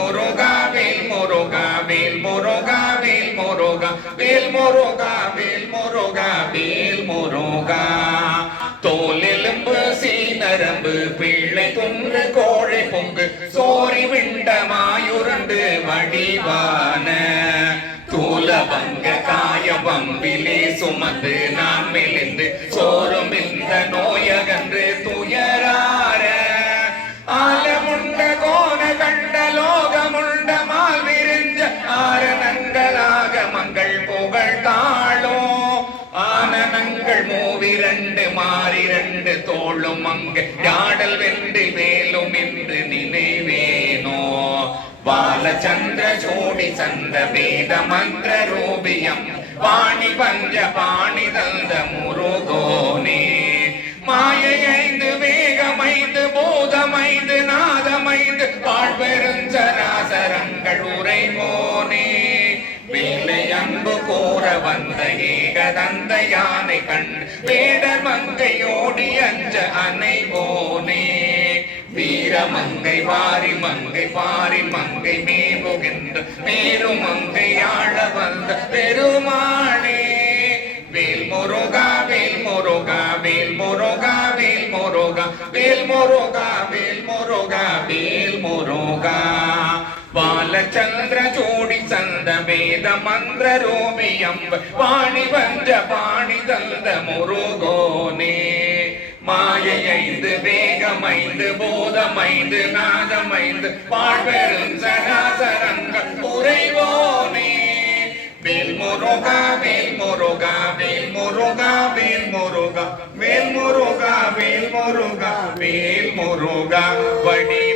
முருகா வேல் முருகா வேல் முருகா வேல் முருகா வேல் முருகா வேல் முருகா வேல் முருகா. தோலெலும்பு சீனரம்பு பிள்ளை துன்று கோழை பொங்கு சோரி விண்டமாயுருண்டு வடிவான. தூலபங்க காய வம்பிலே சுமந்து நான் மெலிந்து மங்கள் புகழ் தாளும் ஆனனங்கள் மூவிரண்டு மாறிரண்டு தோளும் அங்கு. யாடல் வென்று வேலும் என்று நினைவேனோ? பாலச்சந்திர ஜோடி சந்த வேத மந்திர ரூபியம். பாணி பஞ்ச பாணி தந்த முருகோனே. மாயை ஐந்து வேகமைந்து போதமைந்து நாதமைந்து வாழ்வெரு அன்பு கூற வந்த ஏகதந்த யானை கண் வேடர் மங்கையோடி அஞ்ச அணை போனே. வீர மங்கை வாரி மங்கை பாரி மங்கை மேவுகின்ற மேரு மங்கை ஆள வந்த பெருமாளே. வேல் முருகா வேல் முருகா வேல் முருகா வேல் முருகா வேல் முருகா வேல் முருகா வேல் முருகா. பாலச்சந்திர ஜோடி சந்த வேத மந்திர ரோபியம்ப பாணி வஞ்ச பாணி தந்த முருகோனே. மாயை வேகமைந்து போதமைந்து நாதமைந்து வாழ்வெரும் சராசரங்கள் உறைவோனே. வேல் முருகா வேல் முருகா வேல் முருகா வேல் முருகா வேல் முருகா வேல் முருகா வேல் முருகா வடி